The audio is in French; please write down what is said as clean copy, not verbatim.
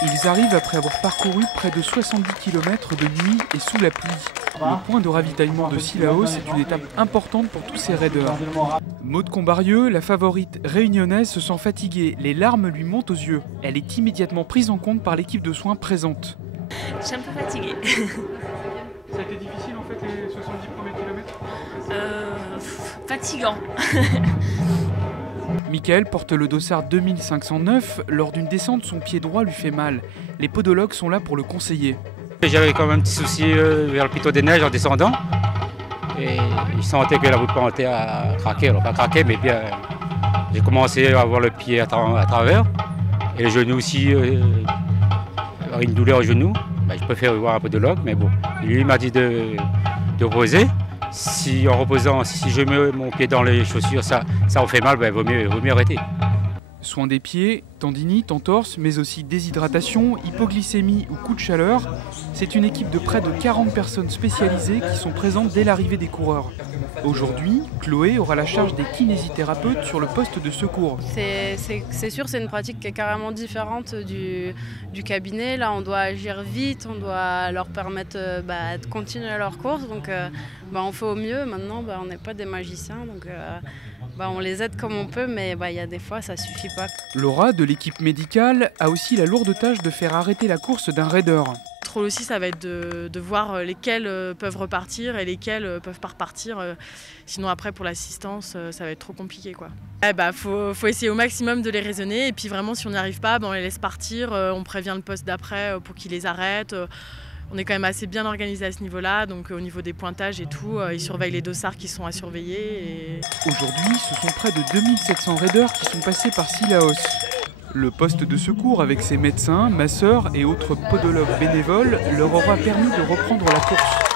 Ils arrivent après avoir parcouru près de 70 km de nuit et sous la pluie. Le point de ravitaillement de Cilaos est une étape importante pour tous ces raideurs. Maude Combarieux, la favorite réunionnaise, se sent fatiguée. Les larmes lui montent aux yeux. Elle est immédiatement prise en compte par l'équipe de soins présente. Je suis un peu fatiguée. Ça a été difficile en fait les 70 premiers kilomètres Fatigant. Michael porte le dossard 2509. Lors d'une descente, son pied droit lui fait mal. Les podologues sont là pour le conseiller. J'avais quand même un petit souci vers le Piton des Neiges en descendant. Et je sentais que la route commençait à craquer. Alors pas craquer, mais bien. J'ai commencé à avoir le pied à travers. Et le genou aussi, avoir une douleur au genou. Ben, je préfère voir un podologue, mais bon. Lui m'a dit de reposer. Si en reposant, si je mets mon pied dans les chaussures, ça en fait mal, ben, vaut mieux arrêter. Soins des pieds, tendinite, entorse, mais aussi déshydratation, hypoglycémie ou coup de chaleur. C'est une équipe de près de 40 personnes spécialisées qui sont présentes dès l'arrivée des coureurs. Aujourd'hui, Chloé aura la charge des kinésithérapeutes sur le poste de secours. C'est sûr, c'est une pratique qui est carrément différente du cabinet. Là, on doit agir vite, on doit leur permettre de continuer leur course. Donc, on fait au mieux. Maintenant, on n'est pas des magiciens. Donc, on les aide comme on peut, mais il y a des fois, ça ne suffit pas. Laura, de l'équipe médicale, a aussi la lourde tâche de faire arrêter la course d'un raideur. Le rôle aussi, ça va être de voir lesquels peuvent repartir et lesquels peuvent pas repartir. Sinon, après, pour l'assistance, ça va être trop compliqué, quoi. Faut essayer au maximum de les raisonner. Et puis vraiment, si on n'y arrive pas, on les laisse partir. On prévient le poste d'après pour qu'il les arrête. On est quand même assez bien organisé à ce niveau-là. Donc au niveau des pointages et tout, ils surveillent les dossards qui sont à surveiller. Aujourd'hui, ce sont près de 2700 raideurs qui sont passés par Cilaos. Le poste de secours avec ses médecins, masseurs et autres podologues bénévoles leur aura permis de reprendre la course.